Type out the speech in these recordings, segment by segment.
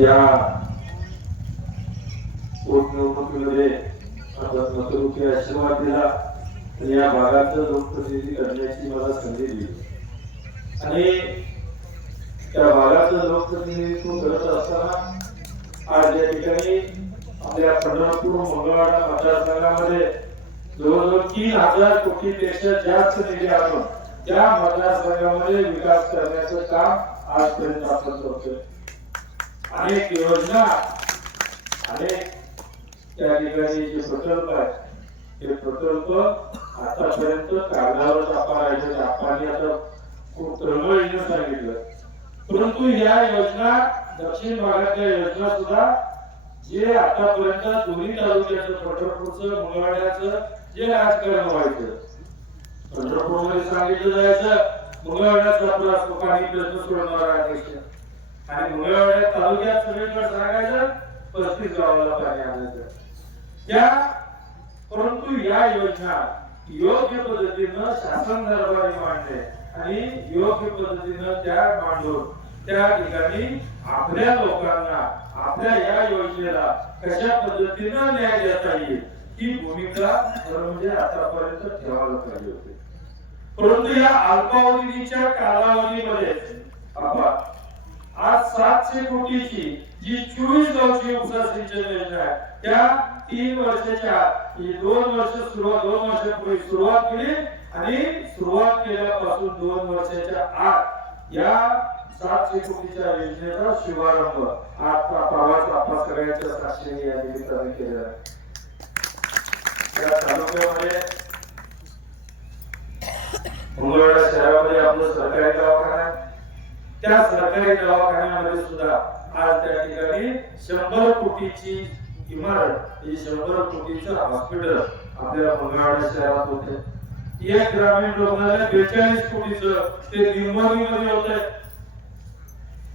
या पोटनिवडणुकीमध्ये आपण मतरुपी आशीर्वाद दिला आणि या भागाचं लोकप्रतिनिधी करण्याची मला संधी दिली आणि त्या भागाचं लोकप्रतिनिधित्व करत असताना आज या ठिकाणी आपल्या पंढरपूर मंगळवाडा मतदारसंघामध्ये जवळजवळ 3000 कोटीपेक्षा जास्त निधी आणून त्या मतदारसंघामध्ये विकास करण्याचं काम आजपर्यंत आपण करतोय. अनेक योजना अनेक त्या ठिकाणी जे प्रकल्प आहेत ते प्रकल्प आतापर्यंत कागदावर आपण राहिले आपण आता खूप तळमळीने सांगितलं, परंतु या योजना दक्षिण भागातल्या योजना सुद्धा जे आतापर्यंत दोन्ही तालुक्याचं पंढरपूरचं मंगळवाड्याचं जे राजकारण व्हायचं, पंढरपूरमध्ये सांगितलं जायचं मंगळवाड्याचा आपला पाणी प्रश्न सोडवणारा अध्यक्ष आणि मंगळवाड्या तालुक्यात सगळीकडे सांगायचं 35 गावाला पाणी आणायचं त्या, परंतु या योजना योग्य पद्धतीनं शासन दरबारी मांडले आणि योग्य पद्धतीनं त्या मांडून त्या ठिकाणी आपल्या लोकांना आपल्या या योजनेला कशा पद्धतीनं न्याय देता येईल ही भूमिका म्हणजे आतापर्यंत ठेवायला पाहिजे होती. परंतु या अल्पावधीच्या कालावधीमध्ये आपण आज 700 कोटीची जी 24 गावची उपसा सिंचन योजना आहे त्या 3 वर्षाच्या 2 वर्षापूर्वी सुरुवात केली आणि सुरुवात केल्यापासून 2 वर्षाच्या आत या 700 कोटीच्या योजनेचा शुभारंभ आता प्रवास आपण सगळ्यांच्या साक्षीने या निमित्ताने केलेला आहे. या तालुक्यामध्ये मंगळवाडा शहरामध्ये आपलं सरकारी दवाखाना आहे, त्या सरकारी दवाखान्यामध्ये सुद्धा आज त्या ठिकाणी 100 कोटीची इमारत ही 100 कोटीचं हॉस्पिटल आपल्या मंगळवाडा शहरात होते. एक ग्रामीण रुग्णालय 42 कोटीचं ते निंबोनीमध्ये होते.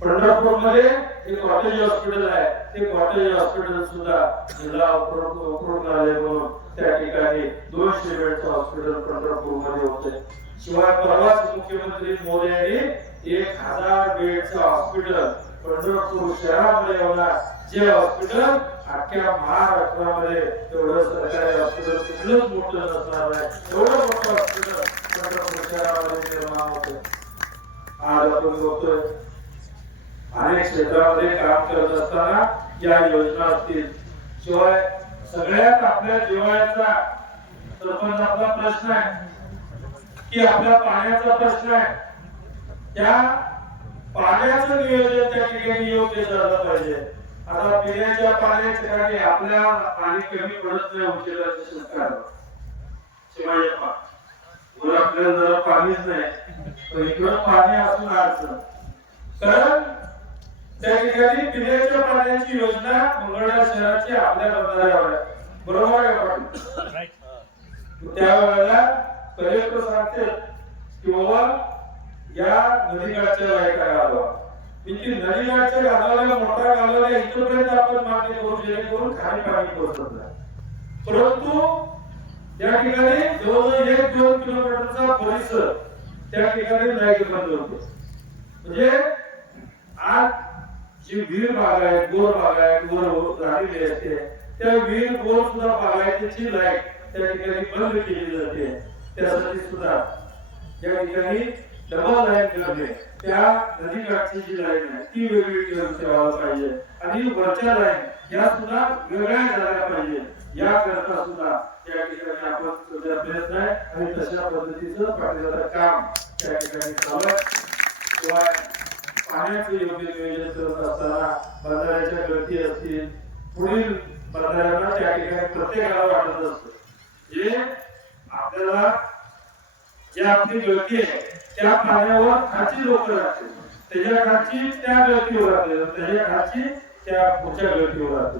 पंढरपूर मध्ये एक कॉटेज हॉस्पिटल आहे, ते कॉटेज हॉस्पिटल सुद्धा जिल्हा रुग्णालय म्हणून त्या ठिकाणी 200 बेडचं हॉस्पिटल पंढरपूर मध्ये होते. शिवाय परवाच मुख्यमंत्री मोदी यांनी 1000 बेडचं हॉस्पिटल पंढरपूर शहरामध्ये होणार, जे हॉस्पिटल अख्ख्या महाराष्ट्रामध्ये एवढं सरकारी हॉस्पिटल कुठलंच मोठं नसणार आहे, एवढं मोठं हॉस्पिटल पंढरपूर शहरामध्ये निर्माण होतं. आज आपण बघतोय अनेक क्षेत्रामध्ये काम करत असताना या योजना असतील, शिवाय सगळ्यात आपल्या जिव्हाळ्याचा सरपंच आपला प्रश्न आहे की आपल्या पाण्याचा प्रश्न आहे. त्या पाण्याचं नियोजन त्या ठिकाणी योग्य झालं पाहिजे. आता पिण्याच्या पाण्याच्या ठिकाणी आपल्या पाणी कमी पडत नाही उशिराच्या शेतकऱ्याला, शिवाय आपल्याला जरा पाणीच नाही तर इकडं पाणी असून अडचण, कारण त्या ठिकाणी पिण्याच्या पाण्याची योजना मंगळवाडा शहराची आपल्या बंधाऱ्यावर आहे. बरोबर आहे पाटील? त्यावेळेला कलेक्टर सांगते की बाबा या नदीकाठच्या लाईटा घालवा, इथे नदीकाठच्या घालवायला मोठा घालवायला इथपर्यंत आपण मागणी करू जेणेकरून खाली पाणी पोहोचत नाही, परंतु या ठिकाणी जवळजवळ 1-2 किलोमीटरचा परिसर त्या ठिकाणी लाईट बंद होतो. म्हणजे आज जी विहीर भाग आहे, बोर भाग आहे, बोर झालेली असते, त्या विहीर बोर सुद्धा बागायतीची लाईट त्या ठिकाणी बंद केली जाते. त्यासाठी सुद्धा या ठिकाणी डबल लाईन करणे, त्या नदीकाठची जी लाईन आहे ती वेगळी ठेवायला पाहिजे आणि वरच्या लाईन या सुद्धा वेगळ्या झाल्या पाहिजे. याकरता सुद्धा त्या ठिकाणी आपण सध्या प्रयत्न आहे आणि तशा पद्धतीचं पाठीचं काम त्या ठिकाणी चालू आहे. शिवाय पाण्याचं योग्य नियोजन करत असताना बंधाऱ्याच्या गळती असतील, पुढील बंधाऱ्यांना त्या ठिकाणी प्रत्येकाला वाटत असतं जे आपल्याला जे आपली गळती आहे त्या पाण्यावर खाची लोक राहते, त्याच्या खाची त्या गळतीवर राहते, त्याच्या खाची त्या पुढच्या गळतीवर राहते.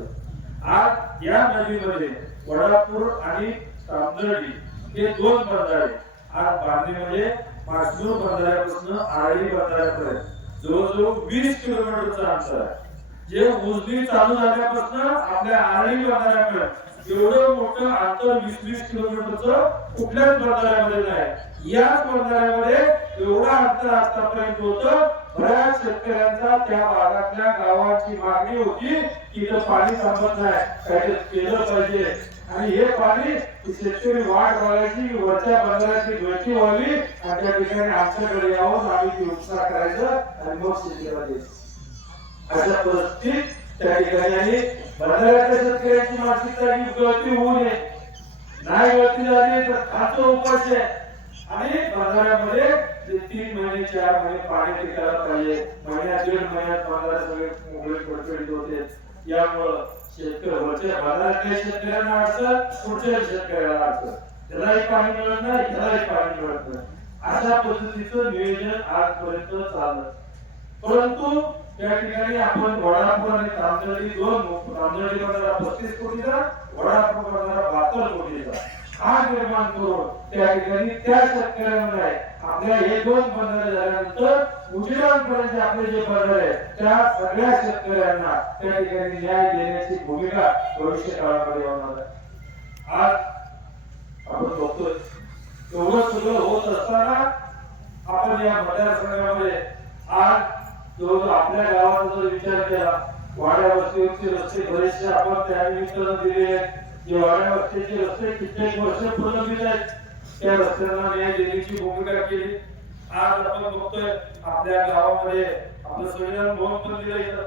आज या नदीमध्ये वडापूर आणि तामदर्डी हे 2 बंधारे आज बांधणीमध्ये मासनूर बंधाऱ्यापासून आरळी बंधाऱ्यापर्यंत जवळजवळ 20 किलोमीटरचं अंतर आहे. जे उजनी चालू झाल्यापासून आपल्या आरळी बंधाऱ्यापर्यंत एवढं मोठं अंतर 20-20 किलोमीटरचं कुठल्याच बंधाऱ्यामध्ये नाही. याच बंधाऱ्यामध्ये एवढं अंतर आतापर्यंत होतं बऱ्याच शेतकऱ्यांचा त्या भागातल्या गावाची मागणी होती की इथं पाणी थांबत नाही, काहीतरी केलं पाहिजे आणि हे पाणी शेतकरी वाट बघायची की वरच्या बंधाऱ्याची गळती व्हावी आणि त्या ठिकाणी आमच्याकडे यावं, आम्ही ती उपसा करायचं आणि मग शेतीला द्यायचं. अशा परिस्थितीत त्या ठिकाणी आणि बंधाऱ्याच्या शेतकऱ्यांची मानसिकता ही गळती होऊ नये, नाही गळती झाली तर खातो उपास आहे आणि बंधाऱ्यामध्ये 3 महिने 4 महिने पाणी टिकायला पाहिजे, महिन्यात 1.5 महिन्यात बंधारा सगळे मोकळे पडपडीत होते. यामुळं शेतकऱ्याच्या बंधाऱ्यातल्या शेतकऱ्यांना अडचण, पुढच्या शेतकऱ्याला अडचण, त्यालाही पाणी मिळत नाही, त्यालाही पाणी मिळत नाही. अशा पद्धतीचं नियोजन आजपर्यंत चाललं. परंतु या ठिकाणी आपण वडापूर आणि तांदळी तांदळी बंधारा 35 कोटीचा, वडापूर बंधारा 72 कोटीचा हा निर्माण करून त्या ठिकाणी त्या शेतकऱ्यांना आपल्या हे 2 बंधारे झाल्यानंतर उजिरांपर्यंत आपले जे बंधारे त्या सगळ्या शेतकऱ्यांना त्या ठिकाणी न्याय देण्याची भूमिका भविष्य काळामध्ये होणार आहे. आज आपण बघतोय एवढं सगळं होत असताना आपण या मतदारसंघामध्ये आज जो आपल्या गावाचा जर विचार केला, वाड्या वस्तीवरचे रस्ते बरेचसे आपण त्या निमित्तानं दिले आहेत. जे वाड्या वस्तीचे रस्ते कित्येक वर्ष प्रलंबित आहेत, त्या रस्त्यांना न्याय देण्याची भूमिका केली. आज आपण बघतोय आपल्या गावामध्ये आपलं संविधान भवन पण दिलं इथं.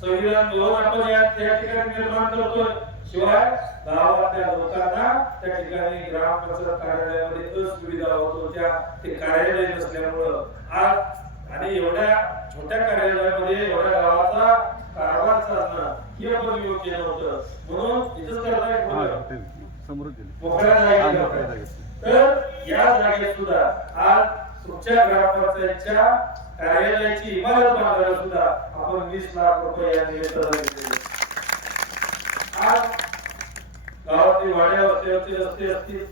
संविधान भवन आपण या ठिकाणी निर्माण करतोय. शिवाय गावातल्या लोकांना त्या ठिकाणी ग्रामपंचायत कार्यालयामध्ये असुविधा होत होत्या, ते कार्यालय नसल्यामुळं आज आणि एवढ्या छोट्या कार्यालयामध्ये एवढ्या गावाचा कारभार चालणं हे पण योग्य नव्हतं, म्हणून इथंच करताय मोकळ्या जागेत. तर या जागेत सुद्धा आज तुमच्या ग्रामपंचायतच्या कार्यालयाची इमारत बांधायला सुद्धा आपण 20 लाख रुपये या निमित्तानं घेतले. आज गावातील वाड्या वस्त्यांचे रस्ते असतील,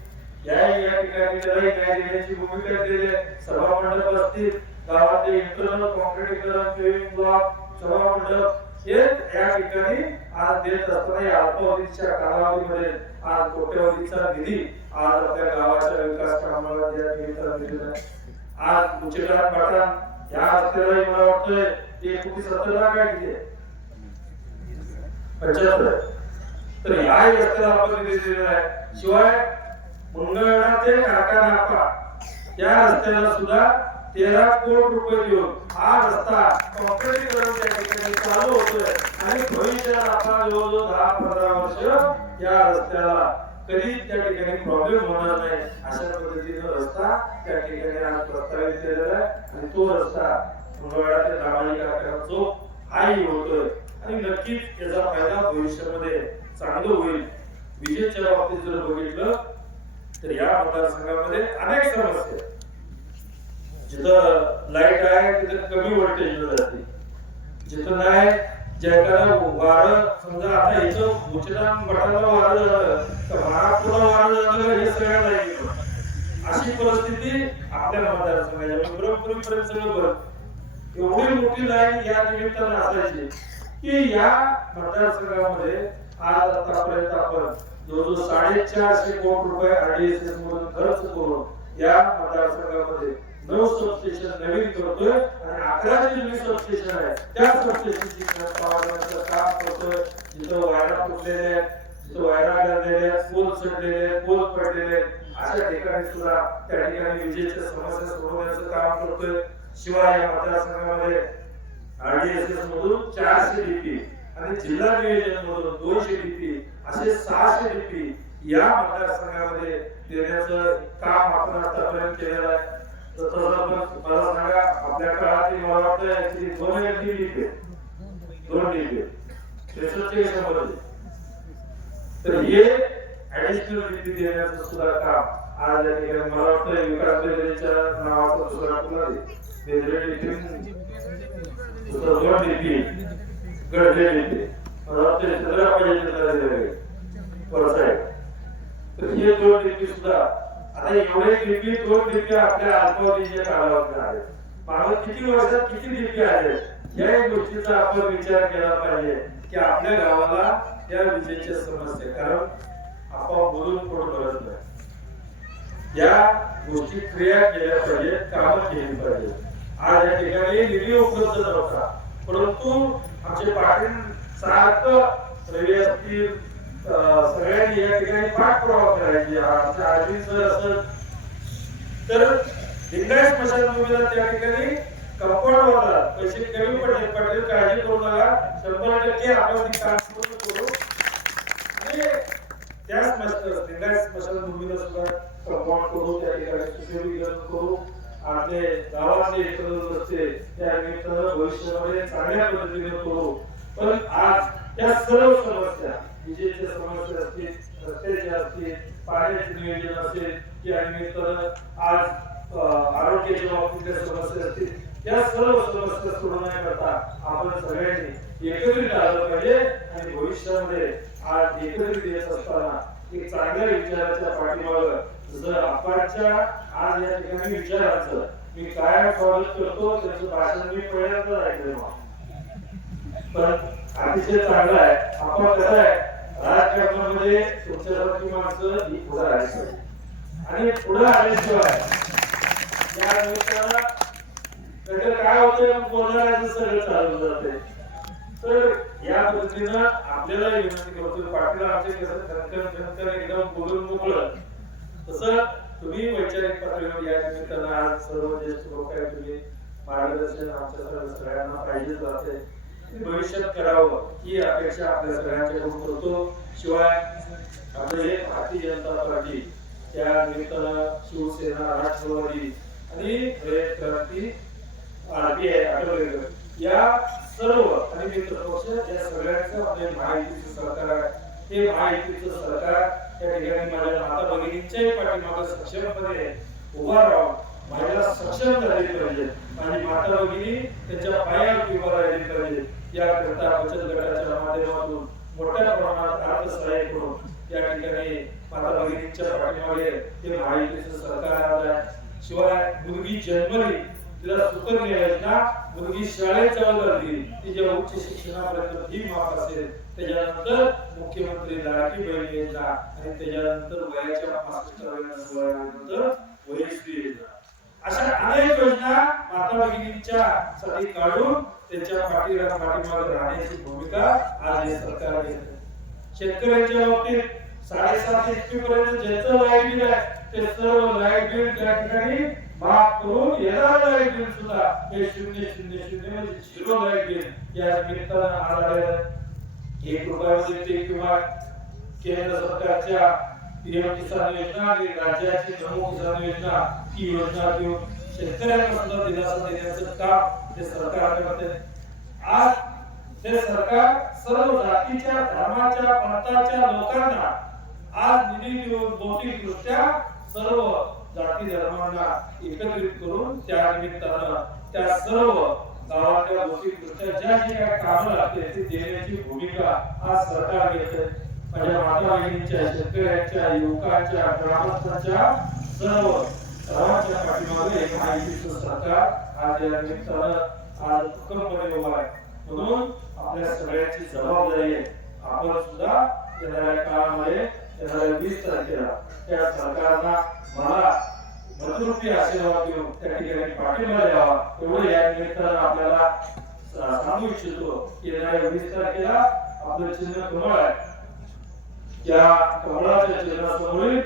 या ठिकाणी त्यालाही न्याय देण्याची भूमिका केली आहे. सभा मंडप असतील, गावातले इंटरनल कॉन्क्रीटीकरण, पेव्हिंग ब्लॉक, सभा मंडप हे या ठिकाणी आज देत असताना या अल्पावधीच्या कालावधीमध्ये आज कोट्यवधीचा निधी आज आपल्या गावाच्या विकास कामाला या निमित्तानं दिलेला आहे. आज उचेडात पाटण या रस्त्यालाही मला वाटतंय 1,70 लाख आहे तिथे 75. तर या रस्त्याला आपण निधी दिलेला आहे. शिवाय मंगळवेढा ते कारखाना या रस्त्याला सुद्धा 13 कोटी रुपये देऊन हा रस्ता कॉन्क्रीटीकरण त्या ठिकाणी चालू होतोय आणि भविष्यात आपण जवळजवळ 10-15 वर्ष या रस्त्याला कधी त्या ठिकाणी प्रॉब्लेम होणार नाही अशा पद्धतीचा रस्ता त्या ठिकाणी आज प्रस्तावित केलेला आहे आणि तो रस्ता मंगळवेढा ते दामाजी कारखाना चौक हाही होतोय आणि नक्कीच याचा फायदा भविष्यामध्ये चांगला होईल. विजेच्या बाबतीत जर बघितलं तर या मतदारसंघामध्ये अनेक समस्या, जिथं लाईट आहे तिथं कमी व्होल्टेज जाते, जिथं नाही ज्याला वारं समजा आता इथं उचलान मठाला वारं झालं तर महापुरा वारं झालं हे सगळ्याला येतं. अशी परिस्थिती आपल्या मतदारसंघाच्या ब्रह्मपुरीपर्यंत सगळं एवढी मोठी लाईन या निमित्तानं असायची की या मतदारसंघामध्ये आज आतापर्यंत आपण जवळजवळ 450 कोटी रुपये RDSS मधून खर्च करून या मतदारसंघामध्ये 9 सबस्टेशन नवीन करतोय आणि 11 जुनी सबस्टेशन आहे त्या सबस्टेशनची पाहण्याचं काम करतोय. जिथं वायरा फुटलेले आहेत, जिथं वायरा गळलेले आहेत, पोल चढलेले आहेत, पोल पडलेले आहेत, अशा ठिकाणी सुद्धा त्या ठिकाणी विजेच्या समस्या सोडवण्याचं काम करतोय. शिवाय या मतदारसंघामध्ये RDSS मधून 400 DP आणि जिल्हा नियोजन मधून 200 DP असे 600 DP या मतदारसंघामध्ये देण्याचं काम आपण आतापर्यंत केलेलं आहे. मला सांगा आपल्या काळात मला वाटतं 2 DP 2 DP 63 तर हे ऍडिशनल DP देण्याचं सुद्धा काम आज या ठिकाणी मला वाटतं विकास बेदरेच्या नावाचं सुद्धा पुन्हा बेदरे DP 2 DP गडजे DP मला वाटतं सगळ्या पाहिजे वरसाईड. तर हे 2 DP सुद्धा आता एवढे DP 2 DP आपल्या अल्पावधीच्या कालावधीत आहेत. मागील किती वर्षात किती DP आहेत या गोष्टीचा आपण विचार केला पाहिजे की आपल्या गावाला या विजेच्या समस्या, कारण आपण बोलून पोट भरत नाही, या गोष्टी क्रिया केल्या पाहिजेत, कामं केली पाहिजेत. आज या ठिकाणी निधी उपलब्ध नव्हता, परंतु आमचे पाटील सारखं रवी असतील सगळ्यांनी या ठिकाणी पाठपुरावा करायची. आमच्या आजीचं असं तर लिंगायत स्मशानभूमीला त्या ठिकाणी कंपाऊंडरला पैसे कमी पडले, पाटील काळजी करू नका, 100% आपण काम पूर्ण करू. आणि त्या लिंगायत स्मशानभूमीला सुद्धा कंपाऊंड करू, त्या ठिकाणी सुशोभीकरण करू. आपले गावातले एकत्र रस्ते त्या निमित्तानं भविष्यामध्ये चांगल्या पद्धतीने करू. पण आज त्या सर्व समस्या, विजेच्या समस्या असतील, रस्त्याच्या असतील, पाण्याचे नियोजन असेल, या निमित्तानं आज आरोग्याच्या बाबतीतल्या समस्या असतील, या सर्व समस्या सोडवण्याकरता आपण सगळ्यांनी एकत्रित आलं पाहिजे. आणि भविष्यामध्ये आज एकत्रित येत असताना एक चांगल्या विचाराच्या पाठीमागं जर आपणच्या आज या ठिकाणी विचारांचं मी काय स्वागत करतो, त्याचं भाषण मी पहिल्यांदाच ऐकलं, पण अतिशय चांगलं आहे. आपण कसं आहे, राजकारणामध्ये तुमच्यासारखी माणसं ही पुढे आली आणि पुढे आल्याशिवाय या निमित्तानं काय होतं, बोलणाऱ्याचं सगळं चालून जाते. तर या पद्धतीनं आपल्याला विनंती करतो, पाटील आमचे कसं एकदम बोलून मोकळं, तसं तुम्ही वैचारिक पातळीवर या निमित्तानं आज सर्व ज्येष्ठ लोक आहे, तुम्ही मार्गदर्शन आमच्या सगळ्यांना पाहिजेच राहते, भविष्यात करावं ही अपेक्षा आपल्या सगळ्यांच्याकडून करतो. शिवाय आपले भारतीय जनता पार्टी त्या निमित्तानं शिवसेना, राष्ट्रवादी आणि रयत क्रांती, RPI, अटल या सर्व आणि मित्रपक्ष या सगळ्यांचं आपले महायुतीचं सरकार आहे. हे महायुतीचं सरकार त्या ठिकाणी माझ्या माता भगिनींच्याही पाठीमागे सक्षमपणे उभा राहून महिला सक्षम झाली पाहिजे, आणि माता भगिनी त्यांच्या पायावर उभा राहिली पाहिजे. याकरता बचत गटाच्या माध्यमातून मोठ्या प्रमाणात अर्थसहाय्य करून या ठिकाणी माता भगिनींच्या पाठीमागे हे महायुतीचं सरकार आहे. शिवाय मुलगी जन्मली तिला सुकन्या योजना, मुलगी शाळेत जाऊ लागली तिच्या उच्च शिक्षणापर्यंत फी माफ असेल, त्याच्यानंतर मुख्यमंत्री लाडकी बहीण योजना, आणि त्याच्यानंतर वयाच्या 65 वयानंतर वयश्री योजना, अशा अनेक योजना माता भगिनींच्या साठी काढून त्यांच्या पाठीमागे राहण्याची भूमिका आज हे सरकार घेते. शेतकऱ्यांच्या बाबतीत 7.5 HP पर्यंत ज्याचं लाईट बिल आहे ते सर्व लाईट बिल त्या ठिकाणी माफ करून येणारं लाईट बिल सुद्धा हे 000 म्हणजे 0 लाईट बिल या निमित्तानं आलेलं. 1 रुपयामध्ये ते किंवा केंद्र सरकारच्या PM किसान योजना आणि राज्याची नमो किसान योजना ही योजना घेऊन शेतकऱ्यांना सुद्धा दिलासा देण्याचं काम हे सरकार करते. आज हे सरकार सर्व जातीच्या, धर्माच्या, पंथाच्या लोकांना आज निधी देऊन भौतिकदृष्ट्या सर्व जाती धर्मांना एकत्रित करून त्या निमित्तानं त्या सर्व गावातल्या भौतिकदृष्ट्या ज्या जे काही कामं लागते ती देण्याची भूमिका आज सरकार घेते. माझ्या माता भगिनींच्या, शेतकऱ्यांच्या, युवकांच्या, ग्रामस्थांच्या सर्वांच्या पाठीमागे एक महायुतीचं सरकार आज या निमित्तानं आज भक्कमपणे उभा आहे. म्हणून आपल्या सगळ्यांची जबाबदारी आहे, आपण सुद्धा येणाऱ्या काळामध्ये येणाऱ्या 20 तारखेला त्या सरकारला मला मतरूपी आशीर्वाद देऊन त्या ठिकाणी पाठिंबा द्यावा, एवढं या निमित्तानं आपल्याला सांगू इच्छितो. येणाऱ्या 20 तारखेला आपलं चिन्ह कमळ आहे, त्या कमळाच्या चिन्हासमोर